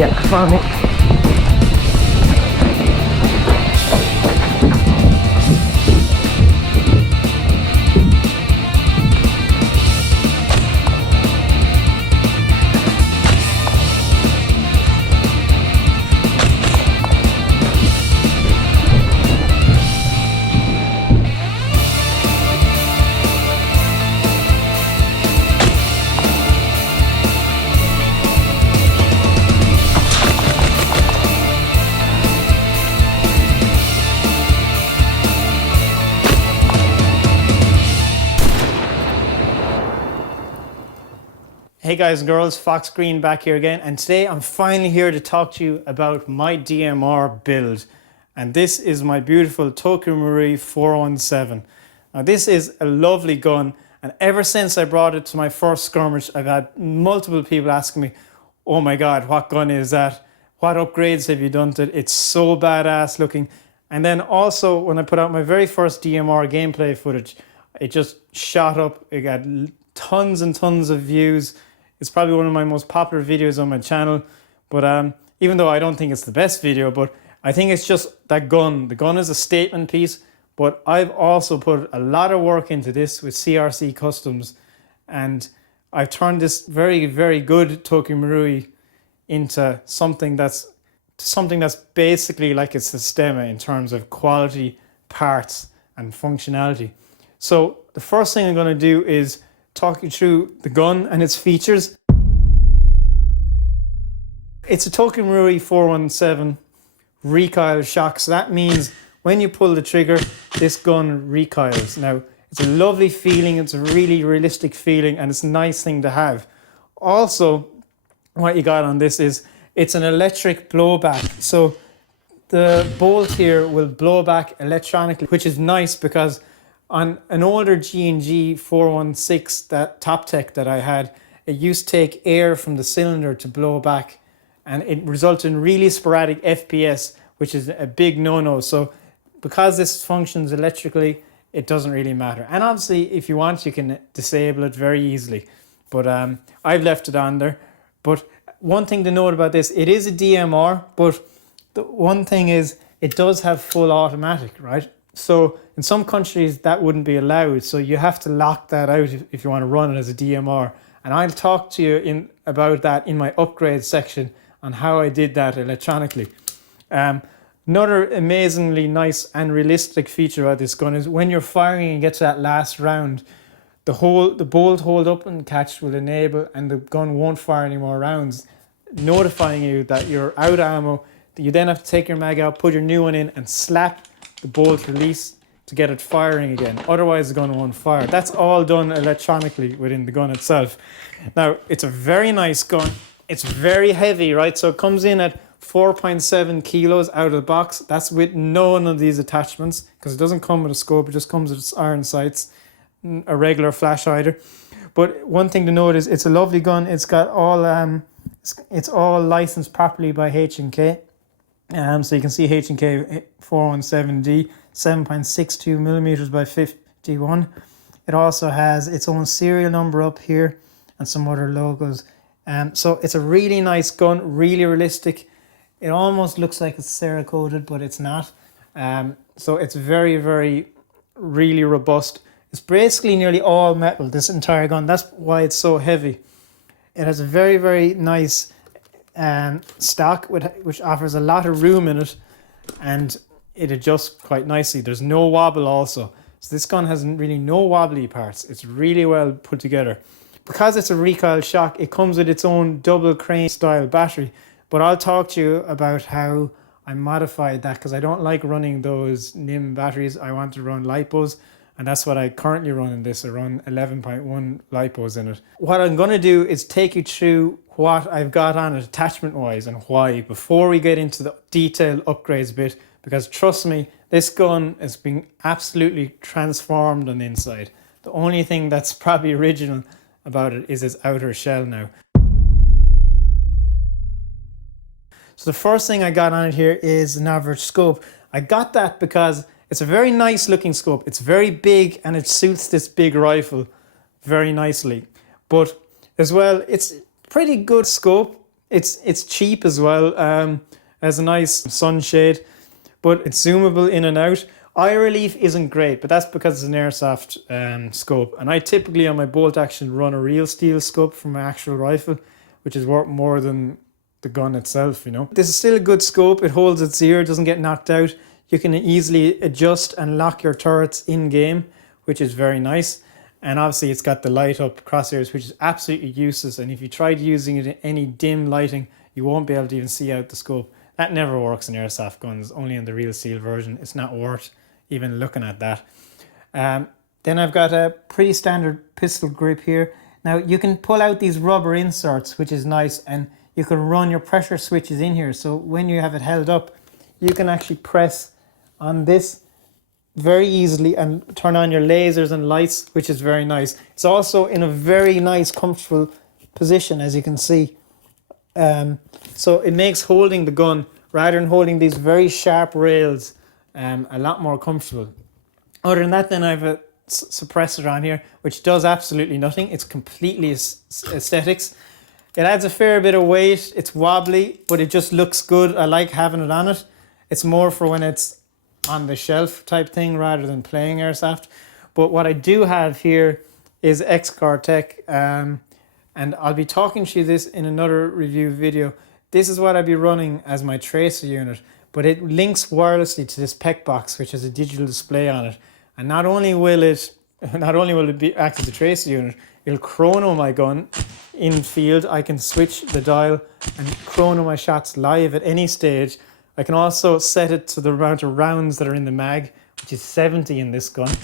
Yeah, follow me. Hey guys and girls, Fox Green back here again, and today I'm finally here to talk to you about my DMR build. And this is my beautiful Tokyo Marui 417. Now this is a lovely gun, and ever since I brought it to my first skirmish, I've had multiple people asking me, oh my god, what gun is that? What upgrades have you done to it? It's so badass looking. And then also when I put out my very first DMR gameplay footage, it just shot up. It got tons and tons of views. It's probably one of my most popular videos on my channel, but even though I don't think it's the best video, but I think it's just that gun. The gun is a statement piece, but I've also put a lot of work into this with CRC Customs, and I've turned this very, very good Tokyo Marui into something that's basically like a Systema in terms of quality, parts, and functionality. So the first thing I'm going to do is talk you through the gun and its features. It's a Tokyo Marui 417 recoil shock, so that means when you pull the trigger, this gun recoils. Now, it's a lovely feeling, it's a really realistic feeling, and it's a nice thing to have. Also, what you got on this is it's an electric blowback. So the bolt here will blow back electronically, which is nice because on an older G&G 416, that Top Tech that I had, it used to take air from the cylinder to blow back, and it resulted in really sporadic FPS, which is a big no-no. So because this functions electrically, it doesn't really matter. And obviously, if you want, you can disable it very easily. But I've left it on there. But one thing to note about this, it is a DMR, but the one thing is it does have full automatic, right? So in some countries that wouldn't be allowed, so you have to lock that out if you want to run it as a DMR. And I'll talk to you about that in my upgrade section on how I did that electronically. Another amazingly nice and realistic feature about this gun is when you're firing and get to that last round, the bolt hold up and catch will enable, and the gun won't fire any more rounds, notifying you that you're out of ammo. You then have to take your mag out, put your new one in, and slap the bolt release to get it firing again. Otherwise the gun won't fire. That's all done electronically within the gun itself. Now, it's a very nice gun. It's very heavy, right? So it comes in at 4.7 kilos out of the box. That's with none of these attachments, because it doesn't come with a scope. It just comes with its iron sights, a regular flash hider. But one thing to note is it's a lovely gun. It's got all it's all licensed properly by H&K. So you can see H&K 417D, 7.62 millimeters by 51. It also has its own serial number up here and some other logos. So it's a really nice gun, really realistic. It almost looks like it's Cerakoted, but it's not. So it's very, very, really robust. It's basically nearly all metal, this entire gun. That's why it's so heavy. It has a very, very nice stock which offers a lot of room in it, and it adjusts quite nicely. There's no wobble also, so this gun has really no wobbly parts. It's really well put together. Because it's a recoil shock, it comes with its own double crane style battery, but I'll talk to you about how I modified that, because I don't like running those NIM batteries. I want to run LiPos, and that's what I currently run in this. I run 11.1 LiPos in it. What I'm going to do is take you through what I've got on it attachment wise and why, before we get into the detailed upgrades bit, because trust me, this gun has been absolutely transformed on the inside. The only thing that's probably original about it is its outer shell now. So the first thing I got on it here is an average scope. I got that because it's a very nice looking scope. It's very big and it suits this big rifle very nicely. But as well, it's pretty good scope. It's cheap as well. Has a nice sunshade, but it's zoomable in and out. Eye relief isn't great, but that's because it's an airsoft scope. And I typically on my bolt action run a real steel scope from my actual rifle, which is worth more than the gun itself, you know. This is still a good scope. It holds its ear, doesn't get knocked out. You can easily adjust and lock your turrets in game, which is very nice. And obviously it's got the light up crosshairs, which is absolutely useless. And if you tried using it in any dim lighting, you won't be able to even see out the scope. That never works in airsoft guns, only in the real steel version. It's not worth even looking at that. Then I've got a pretty standard pistol grip here. Now you can pull out these rubber inserts, which is nice, and you can run your pressure switches in here. So when you have it held up, you can actually press on this very easily and turn on your lasers and lights, which is very nice. It's also in a very nice, comfortable position, as you can see. So it makes holding the gun, rather than holding these very sharp rails, a lot more comfortable. Other than that, then I have a suppressor on here, which does absolutely nothing. It's completely aesthetics. It adds a fair bit of weight. It's wobbly, but it just looks good. I like having it on it. It's more for when it's on the shelf type thing rather than playing airsoft. But what I do have here is X-Car Tech, and I'll be talking to you this in another review video. This is what I'll be running as my tracer unit, but it links wirelessly to this PEC box, which has a digital display on it. And not only will it be act as a tracer unit, it'll chrono my gun in field. I can switch the dial and chrono my shots live at any stage. I can also set it to the amount of rounds that are in the mag, which is 70 in this gun.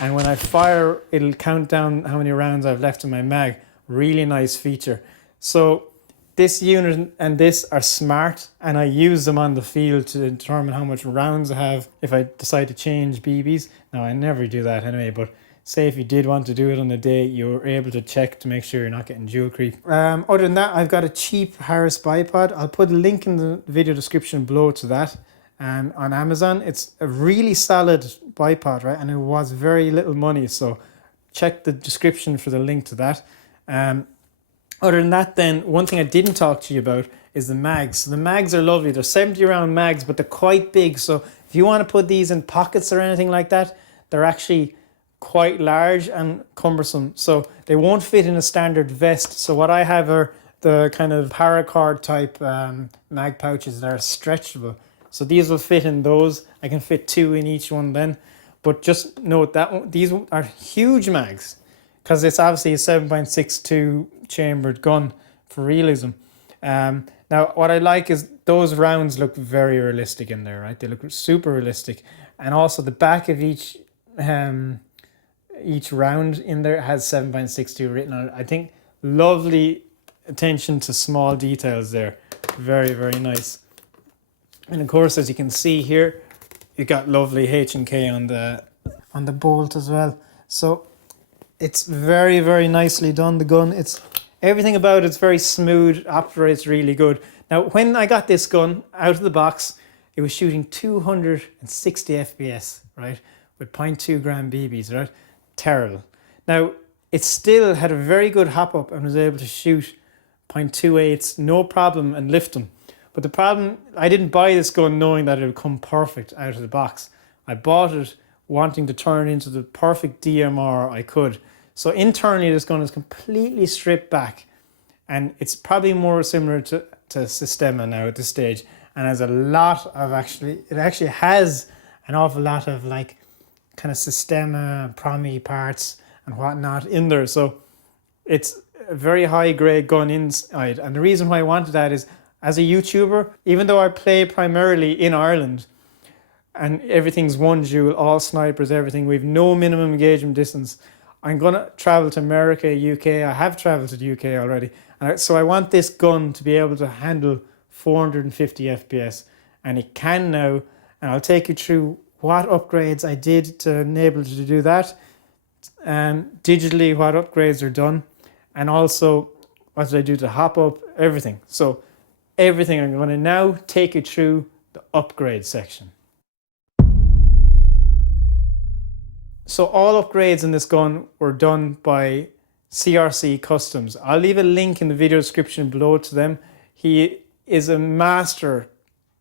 And when I fire, it'll count down how many rounds I've left in my mag. Really nice feature. So this unit and this are smart, and I use them on the field to determine how much rounds I have if I decide to change BBs. Now, I never do that anyway, but say if you did want to do it on a day, you're able to check to make sure you're not getting joule creep. Other than that, I've got a cheap Harris bipod. I'll put a link in the video description below to that on Amazon. It's a really solid bipod, right? And it was very little money, so check the description for the link to that. Other than that, then, one thing I didn't talk to you about is the mags. So the mags are lovely. They're 70 round mags, but they're quite big. So if you want to put these in pockets or anything like that, they're actually quite large and cumbersome. So they won't fit in a standard vest. So what I have are the kind of paracord type mag pouches that are stretchable. So these will fit in those. I can fit 2 in each one then. But just note that these are huge mags, because it's obviously a 7.62 chambered gun for realism. Now, what I like is those rounds look very realistic in there, right? They look super realistic. And also the back of each round in there has 7.62 written on it. I think lovely attention to small details there. Very, very nice. And of course, as you can see here, you got lovely H&K on the bolt as well. So it's very, very nicely done, the gun. It's everything about it's very smooth, operates really good. Now, when I got this gun out of the box, it was shooting 260 FPS, right? With 0.2 gram BBs, right? Terrible. Now, it still had a very good hop up and was able to shoot 0.28s, no problem, and lift them. But the problem, I didn't buy this gun knowing that it would come perfect out of the box. I bought it wanting to turn it into the perfect DMR I could. So internally, this gun is completely stripped back, and it's probably more similar to Systema now at this stage, and has a lot of it actually has an awful lot of like kind of Systema Promi parts and whatnot in there. So it's a very high grade gun inside. And the reason why I wanted that is, as a YouTuber, even though I play primarily in Ireland and everything's 1 joule, all snipers, everything, we've no minimum engagement distance. I'm going to travel to America, UK. I have traveled to the UK already. So I want this gun to be able to handle 450 FPS. And it can now. And I'll take you through what upgrades I did to enable it to do that. And digitally, what upgrades are done. And also, what did I do to hop up? Everything. So everything. I'm going to now take you through the upgrade section. So all upgrades in this gun were done by CRC Customs. I'll leave a link in the video description below to them. he is a master,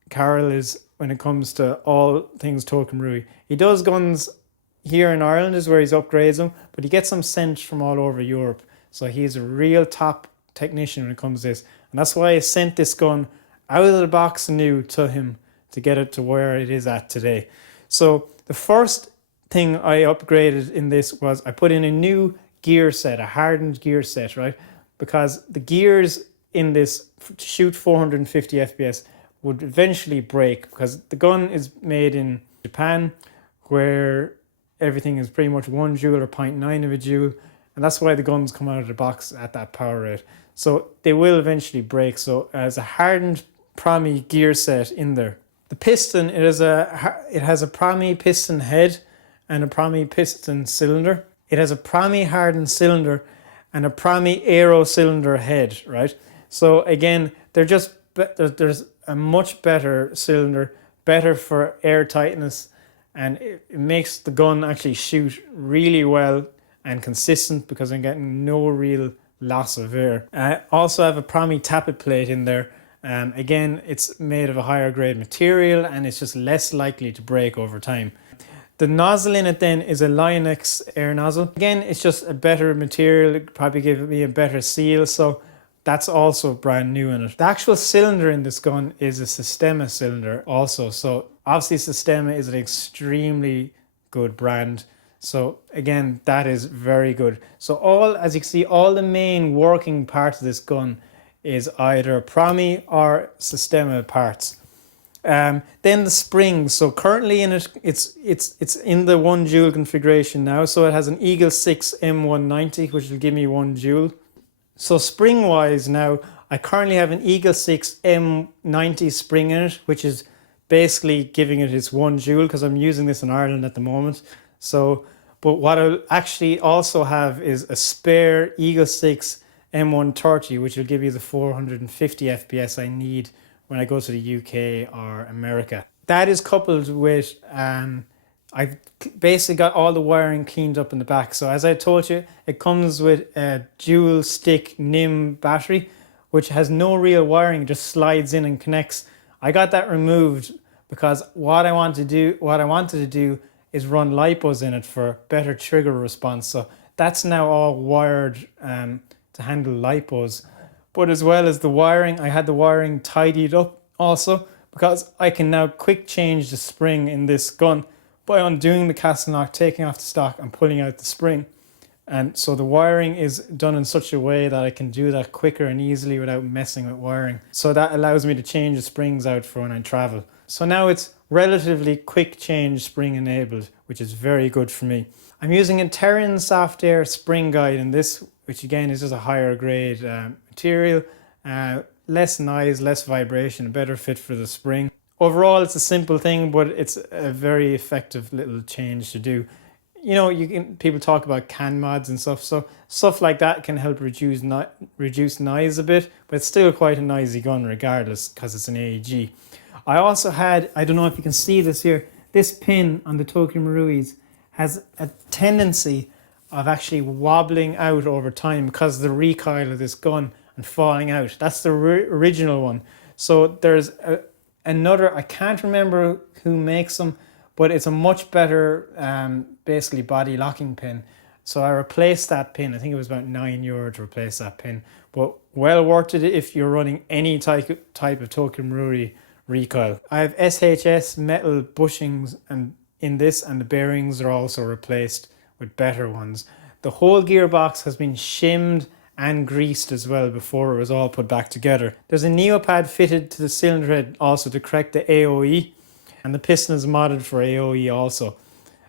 Carol is, when it comes to all things Tokyo Marui. He does guns here in Ireland is where he's upgrades them, but he gets them sent from all over Europe. So he's a real top technician when it comes to this. And that's why I sent this gun out of the box new to him to get it to where it is at today. So the first thing I upgraded in this was I put in a new gear set, a hardened gear set, right? Because the gears in this to shoot 450 FPS would eventually break, because the gun is made in Japan where everything is pretty much 1 joule or 0.9 of a joule, and that's why the guns come out of the box at that power rate. So they will eventually break. So as a hardened Promi gear set in there. The piston, it has a Promi piston head and a Promi piston cylinder. It has a Promi hardened cylinder and a Promi Aero cylinder head, right? So again, there's a much better cylinder, better for air tightness, and it makes the gun actually shoot really well and consistent because I'm getting no real loss of air. I also have a Promi Tappert plate in there. Again, it's made of a higher grade material and it's just less likely to break over time. The nozzle in it then is a Lonex Air Nozzle. Again, it's just a better material, it probably give me a better seal, so that's also brand new in it. The actual cylinder in this gun is a Systema cylinder also, so obviously Systema is an extremely good brand. So again, that is very good. So as you can see, all the main working parts of this gun is either Promi or Systema parts. Then the springs. So currently in it, it's in the 1 joule configuration now. So it has an Eagle 6 M190, which will give me 1 joule. So spring wise now, I currently have an Eagle 6 M90 spring in it, which is basically giving it its 1 joule because I'm using this in Ireland at the moment. So, but what I'll actually also have is a spare Eagle 6 M130, which will give you the 450 FPS I need when I go to the UK or America. That is coupled with, I've basically got all the wiring cleaned up in the back. So as I told you, it comes with a dual stick NIM battery, which has no real wiring, just slides in and connects. I got that removed because what I wanted to do is run lipos in it for better trigger response. So that's now all wired to handle lipos. But as well as the wiring, I had the wiring tidied up also because I can now quick change the spring in this gun by undoing the castle lock, taking off the stock and pulling out the spring. And so the wiring is done in such a way that I can do that quicker and easily without messing with wiring. So that allows me to change the springs out for when I travel. So now it's relatively quick change spring enabled, which is very good for me. I'm using a Terinsoftair spring guide in this, which again is just a higher grade material, less noise, less vibration, a better fit for the spring. Overall, it's a simple thing, but it's a very effective little change to do. You know, people talk about CAN mods and stuff, so stuff like that can help reduce noise a bit, but it's still quite a noisy gun regardless because it's an AEG. I also had, I don't know if you can see this here, this pin on the Tokyo Maruis has a tendency of actually wobbling out over time because of the recoil of this gun and falling out. That's the original one. So there's another, I can't remember who makes them, but it's a much better basically body locking pin. So I replaced that pin. I think it was about €9 to replace that pin, but well worth it if you're running any type of Tokyo Marui recoil. I have SHS Metal Bushings and in this, and the bearings are also replaced with better ones. The whole gearbox has been shimmed and greased as well before it was all put back together. There's a neopad fitted to the cylinder head also to correct the AOE, and the piston is modded for AOE also.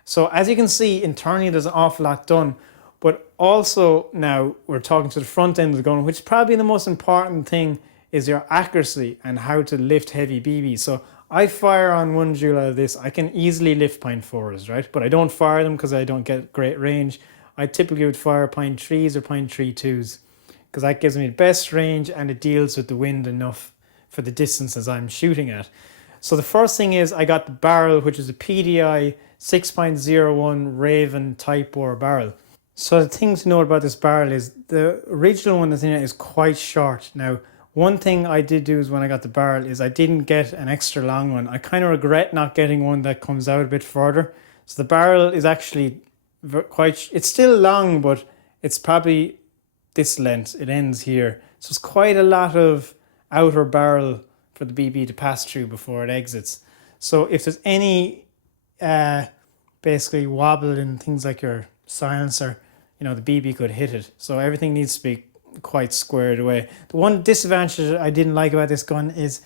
So as you can see, internally there's an awful lot done, but also now we're talking to the front end of the gun, which is probably the most important thing is your accuracy and how to lift heavy BBs. So I fire on 1 joule out of this. I can easily lift 0.4s, right? But I don't fire them because I don't get great range. I typically would fire 0.3s or 0.32s because that gives me the best range and it deals with the wind enough for the distances I'm shooting at. So the first thing is I got the barrel, which is a PDI 6.01 Raven Tightbore barrel. So the thing to note about this barrel is the original one that's in it is quite short. Now, One thing I did do is when I got the barrel is I didn't get an extra long one. I kind of regret not getting one that comes out a bit further. So the barrel is actually it's still long, but it's probably this length. It ends here. So it's quite a lot of outer barrel for the BB to pass through before it exits. So if there's any basically wobble in things like your silencer, you know, the BB could hit it. So everything needs to be quite squared away. The one disadvantage I didn't like about this gun is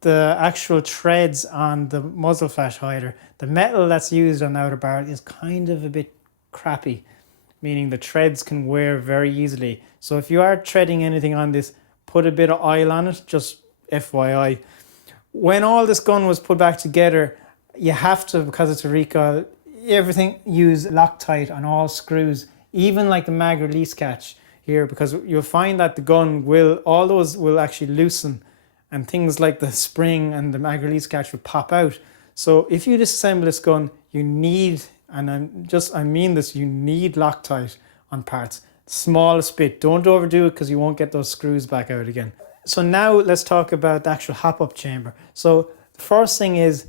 the actual treads on the muzzle flash hider. The metal that's used on the outer barrel is kind of a bit crappy, meaning the treads can wear very easily. So if you are treading anything on this, put a bit of oil on it, just FYI. When all this gun was put back together, you have to, because it's a recoil, everything use Loctite on all screws, even like the mag release catch here, because you'll find that the gun will, all those will actually loosen, and things like the spring and the mag release catch will pop out. So if you disassemble this gun, you need, and I mean this, you need Loctite on parts. Smallest bit, don't overdo it because you won't get those screws back out again. So now let's talk about the actual hop-up chamber. So the first thing is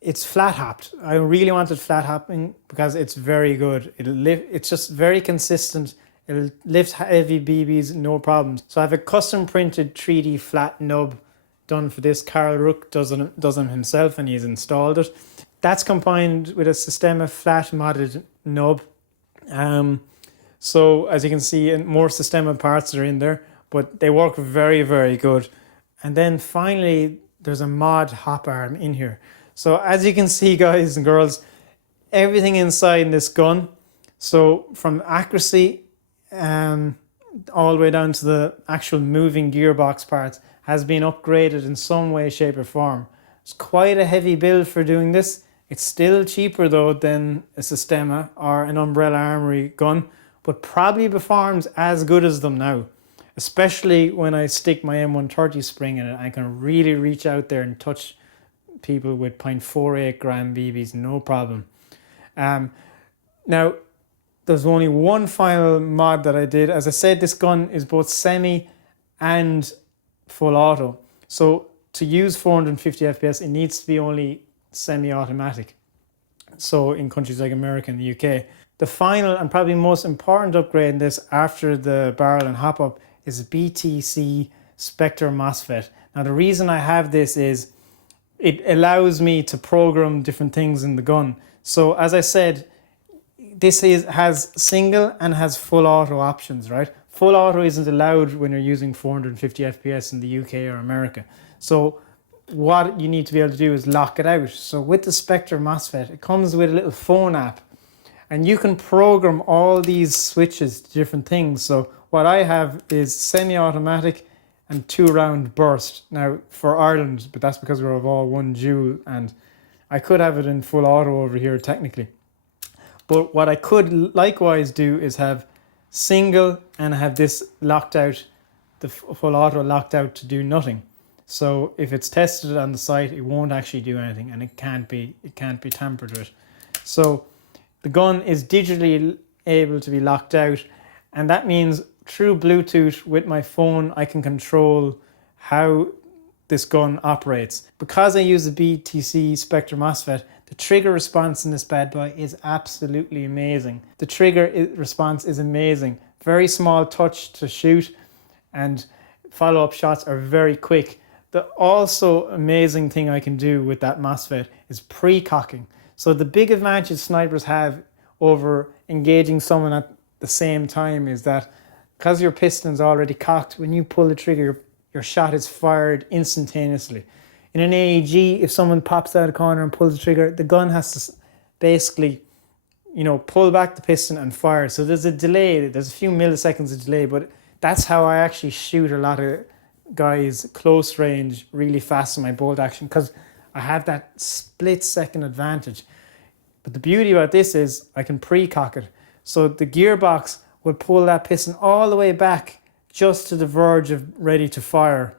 it's flat hopped. I really wanted flat hopping because it's very good. It's just very consistent. It'll lift heavy BBs, no problems. So I have a custom printed 3D flat nub done for this. Carl Rook does them himself and he's installed it. That's combined with a Systema flat modded nub. So as you can see, more Systema parts are in there, but they work very, very good. And then finally, there's a mod hop arm in here. So as you can see, guys and girls, everything inside this gun, so from accuracy all the way down to the actual moving gearbox parts, has been upgraded in some way, shape or form. It's quite a heavy build for doing this. It's still cheaper though than a Systema or an Umbrella Armory gun, but probably performs as good as them now. Especially when I stick my M130 spring in it, I can really reach out there and touch people with 0.48 gram BBs, no problem. Now, there's only one final mod that I did. As I said, this gun is both semi and full auto. So to use 450 FPS, it needs to be only semi-automatic. So in countries like America and the UK. The final and probably most important upgrade in this after the barrel and hop-up is BTC Spectre Mosfet. Now the reason I have this is it allows me to program different things in the gun. So as I said, this has single and has full auto options, right? Full auto isn't allowed when you're using 450 FPS in the UK or America. So what you need to be able to do is lock it out. So with the Spectre Mosfet, it comes with a little phone app and you can program all these switches to different things. So what I have is semi-automatic and 2-round burst. Now for Ireland, but that's because we're of all 1 joule, and I could have it in full auto over here technically. But what I could likewise do is have single and have this locked out, the full auto locked out to do nothing. So if it's tested on the site, it won't actually do anything, and it can't be tampered with. So the gun is digitally able to be locked out, and that means through Bluetooth with my phone, I can control how this gun operates. Because I use the BTC Spectre Mosfet, the trigger response in this bad boy is absolutely amazing. The trigger response is amazing. Very small touch to shoot, and follow-up shots are very quick. The also amazing thing I can do with that Mosfet is pre-cocking. So the big advantage snipers have over engaging someone at the same time is that because your piston's already cocked, when you pull the trigger, your shot is fired instantaneously. In an AEG, if someone pops out a corner and pulls the trigger, the gun has to basically, pull back the piston and fire. So there's a delay, there's a few milliseconds of delay, but that's how I actually shoot a lot of guys close range really fast in my bolt action, because I have that split second advantage. But the beauty about this is I can pre-cock it. So the gearbox will pull that piston all the way back just to the verge of ready to fire.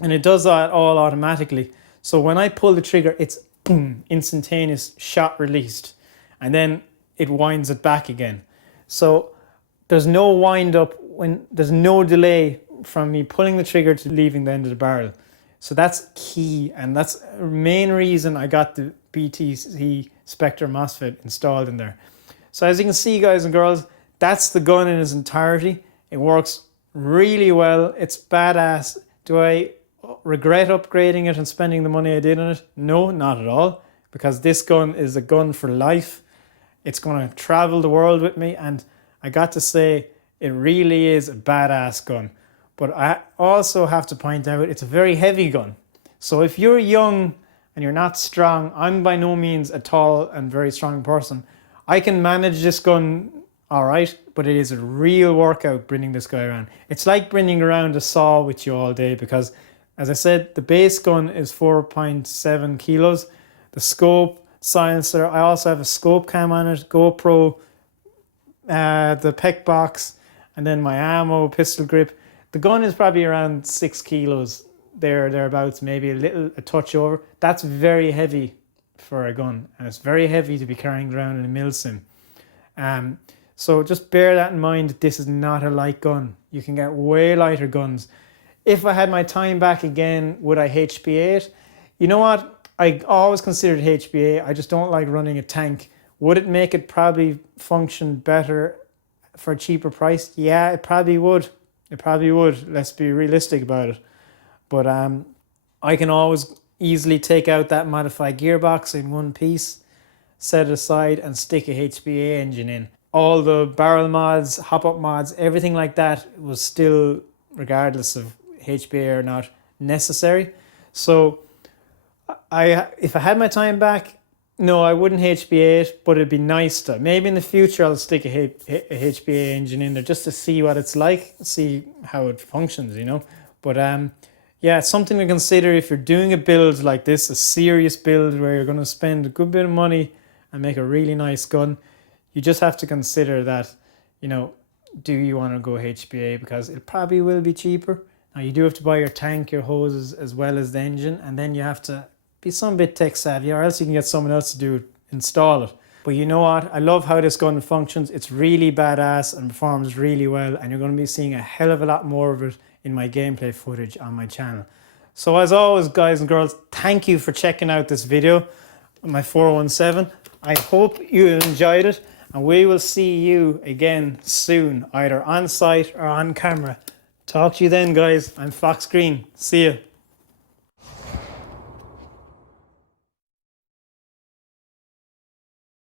And it does that all automatically. So when I pull the trigger, it's boom, instantaneous shot released. And then it winds it back again. So there's no wind up, there's no delay from me pulling the trigger to leaving the end of the barrel. So that's key, and that's the main reason I got the BTC Spectre Mosfet installed in there. So as you can see, guys and girls, that's the gun in its entirety. It works really well. It's badass. Do I regret upgrading it and spending the money I did on it? No, not at all, because this gun is a gun for life. It's going to travel the world with me, and I got to say, it really is a badass gun. But I also have to point out, it's a very heavy gun. So if you're young and you're not strong, I'm by no means a tall and very strong person. I can manage this gun all right, but it is a real workout bringing this guy around. It's like bringing around a saw with you all day, because as I said, the base gun is 4.7 kilos. The scope, silencer, I also have a scope cam on it, GoPro, the PEC box, and then my ammo, pistol grip. The gun is probably around 6 kilos, thereabouts, maybe a touch over. That's very heavy for a gun, and it's very heavy to be carrying around in a milsim. So just bear that in mind. This is not a light gun. You can get way lighter guns. If I had my time back again, would I HPA it? You know what? I always considered HPA. I just don't like running a tank. Would it make it probably function better for a cheaper price? Yeah, it probably would. It probably would. Let's be realistic about it. But I can always easily take out that modified gearbox in one piece, set it aside, and stick a HPA engine in. All the barrel mods, hop-up mods, everything like that was still, regardless of HPA or not, necessary. So if I had my time back, no, I wouldn't HPA it, but it'd be nice to. Maybe in the future I'll stick a HPA engine in there just to see what it's like, see how it functions, you know. But yeah, it's something to consider if you're doing a build like this, a serious build where you're going to spend a good bit of money and make a really nice gun. You just have to consider that, you know, do you want to go HPA, because it probably will be cheaper. Now you do have to buy your tank, your hoses, as well as the engine, and then you have to be some bit tech savvy, or else you can get someone else to do it, install it. But you know what? I love how this gun functions. It's really badass and performs really well, and you're going to be seeing a hell of a lot more of it in my gameplay footage on my channel. So as always, guys and girls, thank you for checking out this video, my 417. I hope you enjoyed it, and we will see you again soon, either on site or on camera. Talk to you then, guys. I'm Fox Green. See ya.